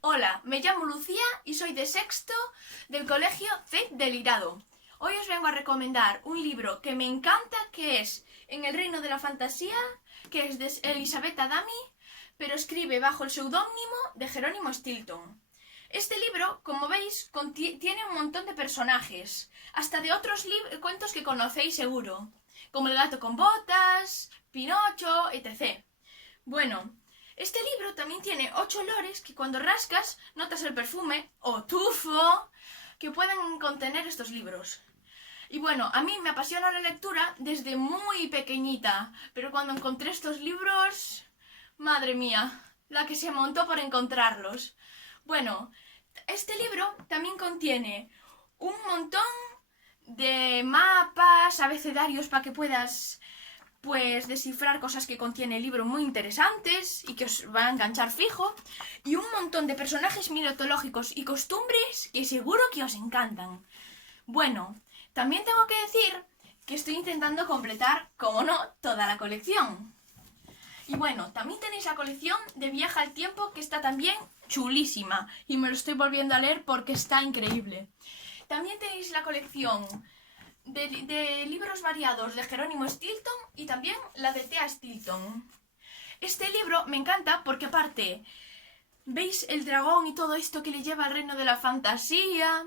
Hola, me llamo Lucía y soy de sexto del colegio C del Hirado. Hoy os vengo a recomendar un libro que me encanta, que es En el reino de la fantasía, que es de Elizabeth Adami, pero escribe bajo el seudónimo de Jerónimo Stilton. Este libro, como veis, tiene un montón de personajes, hasta de otros cuentos que conocéis seguro, como El gato con botas, Pinocho, etc. Bueno, este libro también tiene 8 olores que cuando rascas notas el perfume o tufo que pueden contener estos libros. Y bueno, a mí me apasiona la lectura desde muy pequeñita, pero cuando encontré estos libros, madre mía, la que se montó por encontrarlos. Bueno, este libro también contiene un montón de mapas, abecedarios para que puedas descifrar cosas que contiene el libro muy interesantes y que os van a enganchar fijo, y un montón de personajes mitológicos y costumbres que seguro que os encantan. Bueno, también tengo que decir que estoy intentando completar, como no, toda la colección. Y bueno, también tenéis la colección de Viaja al Tiempo, que está también chulísima y me lo estoy volviendo a leer porque está increíble. También tenéis la colección de libros variados de Jerónimo Stilton y también la de Thea Stilton. Este libro me encanta porque aparte, veis el dragón y todo esto que le lleva al reino de la fantasía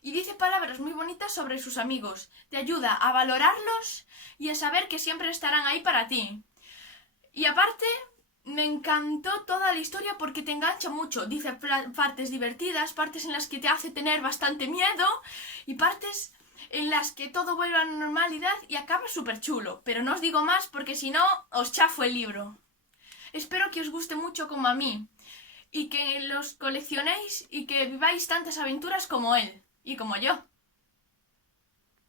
y dice palabras muy bonitas sobre sus amigos. Te ayuda a valorarlos y a saber que siempre estarán ahí para ti. Y aparte, me encantó toda la historia porque te engancha mucho. Dice partes divertidas, partes en las que te hace tener bastante miedo y partes en las que todo vuelve a la normalidad y acaba súper chulo. Pero no os digo más porque si no, os chafo el libro. Espero que os guste mucho como a mí y que los coleccionéis y que viváis tantas aventuras como él y como yo.